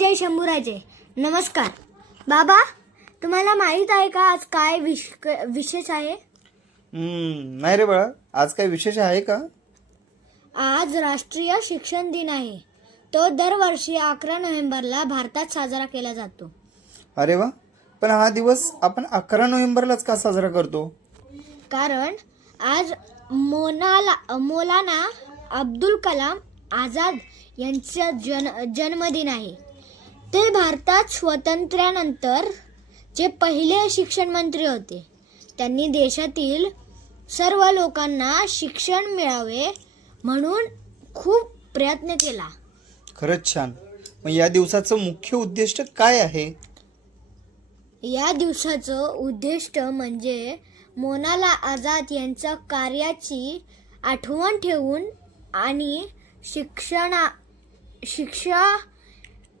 जय शंभूराजे नमस्कार. बाबा तुम्हाला माहीत आहे का आज काय विश विशेष आहे? नाही रे बाळा. आज काय विशेष आहे का? आज राष्ट्रीय शिक्षण दिन आहे. तो दरवर्षी अकरा नोव्हेंबरला भारतात साजरा केला जातो. अरे वा. पण हा दिवस आपण अकरा नोव्हेंबरलाच का साजरा करतो? कारण आज मोनाला मौलाना अब्दुल कलाम आझाद यांचा जन जन्मदिन आहे. ते भारतात स्वातंत्र्यानंतर जे पहिले शिक्षण मंत्री होते त्यांनी देशातील सर्व लोकांना शिक्षण मिळावे म्हणून खूप प्रयत्न केला. खरंच छान. मग या दिवसाचं मुख्य उद्दिष्ट काय आहे? या दिवसाचं उद्दिष्ट म्हणजे मोनाला आझाद यांच्या कार्याची आठवण ठेवून आणि शिक्षणा शिक्षा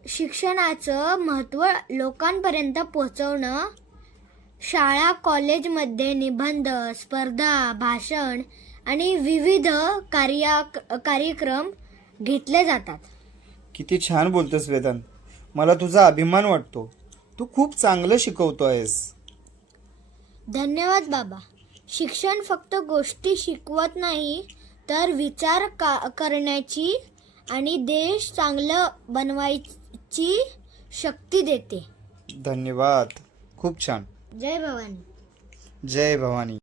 शिक्षणाचं महत्त्व लोकांपर्यंत पोहोचवणं शाळा कॉलेजमध्ये निबंध स्पर्धा भाषण आणि विविध कार्या कार्यक्रम घेतले जातात. किती छान बोलतोस वेदांत. मला तुझा अभिमान वाटतो. तू खूप चांगलं शिकवतो आहेस धन्यवाद बाबा. शिक्षण फक्त गोष्टी शिकवत नाही तर विचार का करण्याची आणि देश चांगलं बनवायची शक्ती देते. धन्यवाद. खूप छान. जय भवानी. जय भवानी.